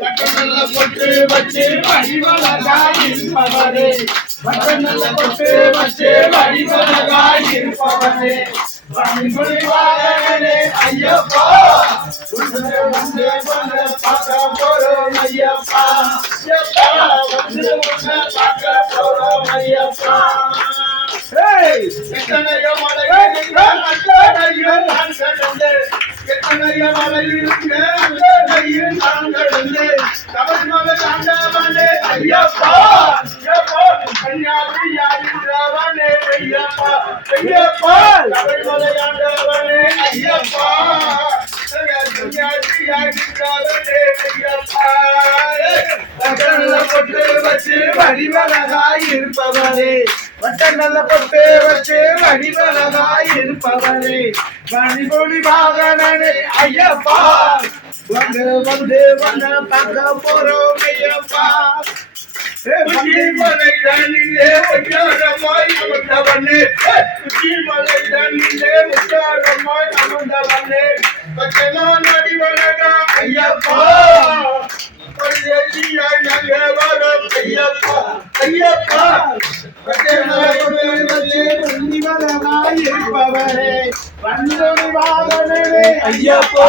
நல்ல பொட்டு வச்சு வடிவழகாய் இருப்பவரே நல்ல பொட்டு வச்சு வடிவழகாய் இருப்பவரே வாகனே ஐயப்பா பார்க்க போறோம் ஐயப்பா பார்க்க போறோம் ஐயப்பா எத்தனைய மலையில் நான் கடந்து தமிழ்மலை ஆண்டவனே ஐயப்பா கன்னியாகுமரியாகின்றவனே ஐயப்பா ஐயப்பா தமிழ்மலை ஆண்டவனே ஐயப்பா கன்னியாகுமரியாகின்றவனே ஐயப்பா நல்ல பொட்டு வச்சு வடிவழகாய் இருப்பவரே நல்ல பொட்டு வச்சு வடிவழகாய் இருப்பவரே மணிமொழி வாகனே ஐயப்பா வந்து பார்க்க போறோம் ஐயப்பா மலை தண்ணிலே உச்சாரமாய் அமர்ந்தவனே மலை தண்ணிலே உச்சாரமாய் அமர்ந்தவனே பச்சைதான் அடிவழகா ஐயப்பா ஐயப்பா ஐயப்பா இருப்பவரே ஐயப்பா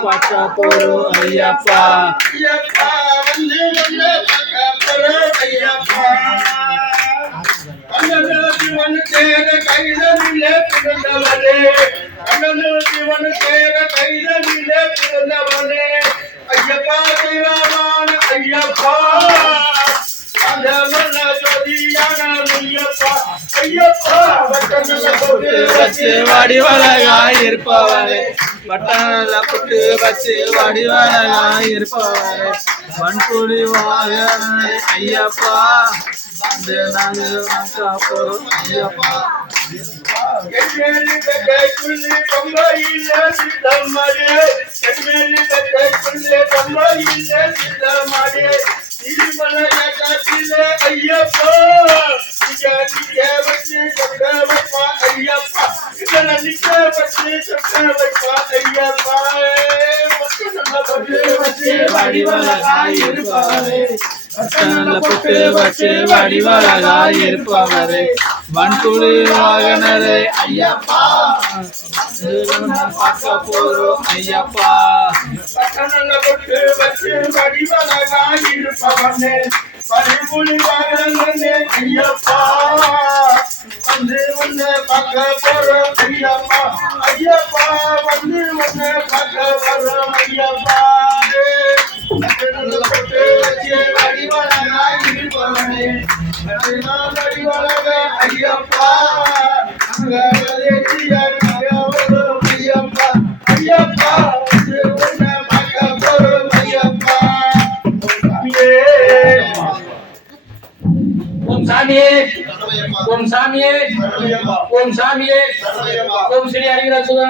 பார்க்க போறோம் ஐயப்பா ஐயப்பா கைதனிலே பிறந்தவரே கைதனிலே பிறந்தவரே ஐயப்பா தெய்வமான ஐயப்பா அந்த மன்ன ஜோதியான ஐயப்பா ஐயப்பா வச்சு வடிவழகாய் இருப்பவரே நல்ல பொட்டு வச்சு வடிவழகாய் இருப்பவரே மண்புலி வாகனே ஐயப்பா நாங்கள் போறோம் ஐயப்பா ஐயப்பா வடிவழகாய் இருப்பவரே நல்ல பொட்டு வச்சு வடிவழகாய் இருப்பவரே மண்புலி வாகனரே ஐயப்பா பார்க்க போறோம் ஐயப்பா நல்ல பொட்டு வச்சு வடிவழகாய் இருப்பவனே மண்புலி வாகனரே ஐயப்பா வந்து பார்க்க போறோம் ஐயப்பா ஐயப்பா வந்து பார்க்க போறோம் ஐயப்பா நல்ல பொட்டு வச்சு வடிவழகாய் இருப்பவனே வடிவழக ஐயப்பா ஐயப்பா ஐயப்பா பார்க்க போறோம் ஐயப்பா ஓம் சாமியே ஓம் சாமியே ஓம் சாமியே ஓம் ஸ்ரீ ஹரிஹர சுதா